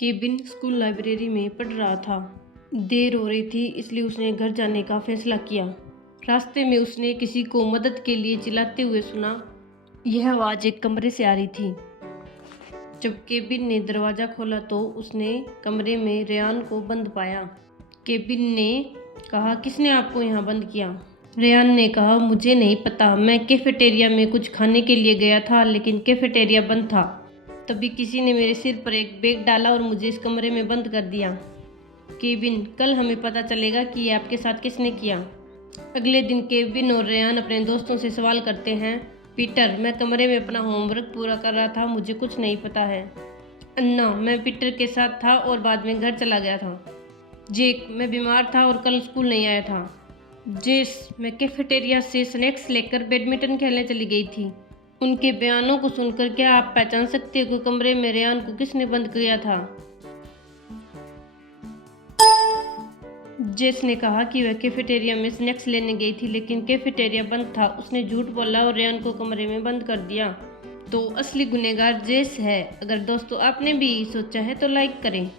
Cabin school library में पढ़ रहा था। देर हो रही थी इसलिए उसने घर जाने का फैसला किया। रास्ते में उसने किसी को मदद के लिए चिल्लाते हुए सुना। यह आवाज़ एक कमरे से आ रही थी। जब केबिन ने दरवाज़ा खोला तो उसने कमरे में रेयान को बंद पाया। केबिन ने कहा, किसने आपको यहाँ बंद किया? रेयान ने कहा, मुझे नहीं पता, मैं कैफेटेरिया में कुछ खाने के लिए गया था लेकिन कैफेटेरिया बंद था। तभी किसी ने मेरे सिर पर एक बैग डाला और मुझे इस कमरे में बंद कर दिया। केबिन, कल हमें पता चलेगा कि ये आपके साथ किसने किया। अगले दिन केबिन और रेयान अपने दोस्तों से सवाल करते हैं। पीटर, मैं कमरे में अपना होमवर्क पूरा कर रहा था, मुझे कुछ नहीं पता है। अन्ना, मैं पीटर के साथ था और बाद में घर चला गया था। जेक, मैं बीमार था और कल स्कूल नहीं आया था। जेस, मैं कैफेटेरिया से स्नैक्स लेकर बैडमिंटन खेलने चली गई थी। उनके बयानों को सुनकर क्या आप पहचान सकते हो कि कमरे में रेयान को किसने बंद किया था? जेस ने कहा कि वह कैफेटेरिया में स्नैक्स लेने गई थी लेकिन कैफेटेरिया बंद था। उसने झूठ बोला और रेयान को कमरे में बंद कर दिया। तो असली गुनहगार जेस है। अगर दोस्तों आपने भी सोचा है तो लाइक करें।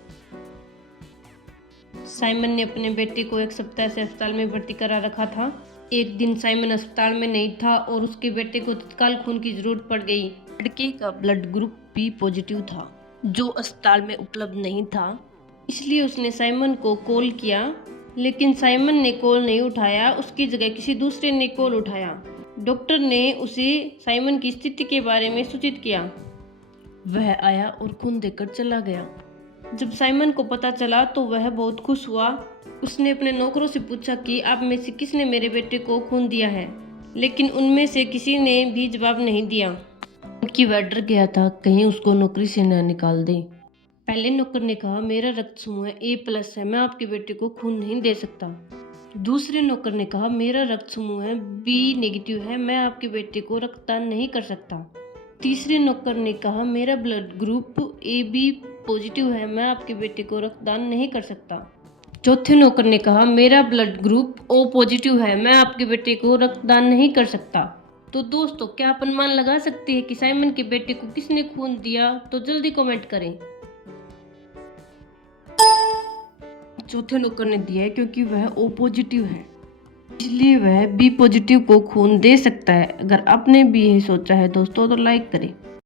साइमन ने अपने बेटे को एक सप्ताह से अस्पताल में भर्ती करा रखा था। एक दिन साइमन अस्पताल में नहीं था और उसके बेटे को तत्काल खून की जरूरत पड़ गई। लड़के का ब्लड ग्रुप बी पॉजिटिव था, जो अस्पताल में उपलब्ध नहीं था। इसलिए उसने साइमन को कॉल किया, लेकिन साइमन ने कॉल नहीं उठाया। उसकी जगह किसी दूसरे ने कॉल उठाया। डॉक्टर ने उसे साइमन की स्थिति के बारे में सूचित किया। वह आया और खून देकर चला गया। जब साइमन को पता चला तो वह बहुत खुश हुआ। उसने अपने नौकरों से पूछा कि आप में से किसने मेरे बेटे को खून दिया है, लेकिन उनमें से किसी ने भी जवाब नहीं दिया, क्योंकि वह डर गया था कहीं उसको नौकरी से न निकाल दे। पहले नौकर ने कहा, मेरा रक्त समूह A+ है, मैं आपके बेटे को खून नहीं दे सकता। दूसरे नौकर ने कहा, मेरा रक्त समूह B- है, मैं आपके बेटे को रक्तदान नहीं कर सकता। तीसरे नौकर ने कहा, मेरा ब्लड ग्रुप AB पॉजिटिव है, मैं आपके बेटे को रक्तदान नहीं कर सकता। चौथे नौकर ने कहा, मेरा ब्लड ग्रुप O पॉजिटिव है, मैं आपके बेटे को रक्तदान नहीं कर सकता। तो दोस्तों, क्या आप अनुमान लगा सकते हैं कि साइमन के बेटे को किसने खून दिया? तो जल्दी कमेंट करें। चौथे नौकर ने दिया है क्योंकि वह O पॉजिटिव है, इसलिए वह B पॉजिटिव को खून दे सकता है। अगर आपने भी यही सोचा है दोस्तों तो लाइक करें।